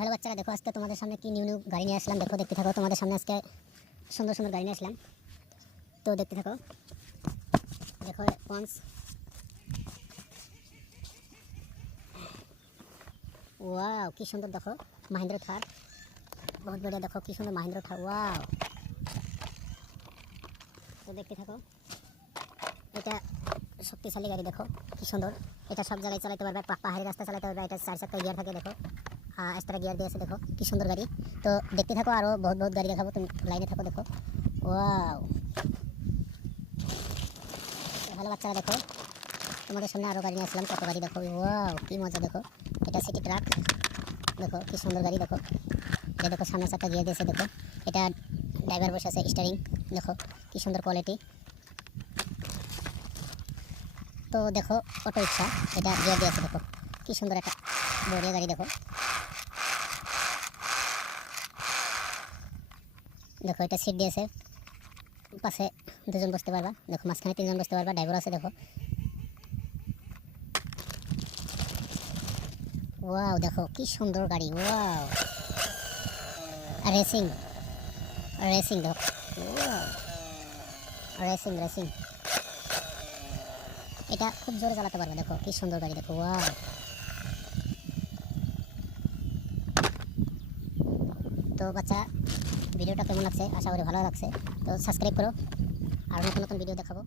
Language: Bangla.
হ্যালো বাচ্চারা, দেখো আজকে তোমাদের সামনে কি নিউ নিউ গাড়ি নিয়ে আসলাম। দেখো, দেখতে থাকো। তোমাদের সামনে আজকে সুন্দর সুন্দর গাড়ি নিয়ে আসলাম, তো দেখতে থাকো। দেখো পন্স, ওয়াও কি সুন্দর। দেখো মাহিন্দ্রা থার, বহুত বড়িয়া। দেখো কি সুন্দর মাহিন্দ্রা থার, ওয়াও। তো দেখতে থাকো, এটা শক্তিশালী গাড়ি। দেখো কি সুন্দর, এটা সব জায়গায় চালাতে পারবে, পাহাড়ি রাস্তা চালাতে পারবে। এটা 4 গিয়ার থাকে। দেখো এক্সট্রা গিয়ার দিয়েছে। দেখো কি সুন্দর গাড়ি। তো দেখতে থাকো, আরও বহুত বহুত গাড়ি দেখাবো, তুমি লাইনে থাকো। দেখো ওয়াও। ভালো বাচ্চারা, দেখো তোমাদের সামনে আরও গাড়ি নিয়ে আসলাম। কত গাড়ি দেখো, ওয়াও কি মজা। দেখো এটা সিটি ট্রাক। দেখো কি সুন্দর গাড়ি। দেখো এটা, দেখো সামনে 4টা গিয়ার দিয়েছে। দেখো এটা ড্রাইভার বসে আছে, স্টিয়ারিং। দেখো কি সুন্দর কোয়ালিটি। তো দেখো অটো রিক্সা, এটা গিয়ার দিয়েছে। দেখো কি সুন্দর একটা বড়িয়া গাড়ি। দেখো দেখো এটা সিট দিয়েছে, পাশে 2জন বসতে পারবা। দেখো মাঝখানে 3জন বসতে পারবা, ড্রাইভার আছে। দেখো ওয়াও, দেখো কি সুন্দর গাড়ি, ওয়াও। রেসিং রেসিং, দেখো ওয়াও, রেসিং রেসিং। এটা খুব জোরে চালাতে পারবে। দেখো কি সুন্দর গাড়ি। দেখো ওয়াও। তো বাচ্চা, ভিডিওটা কেমন লাগছে? আশা করি ভালো লাগছে। তো সাবস্ক্রাইব করো, আর নতুন নতুন ভিডিও দেখাবো।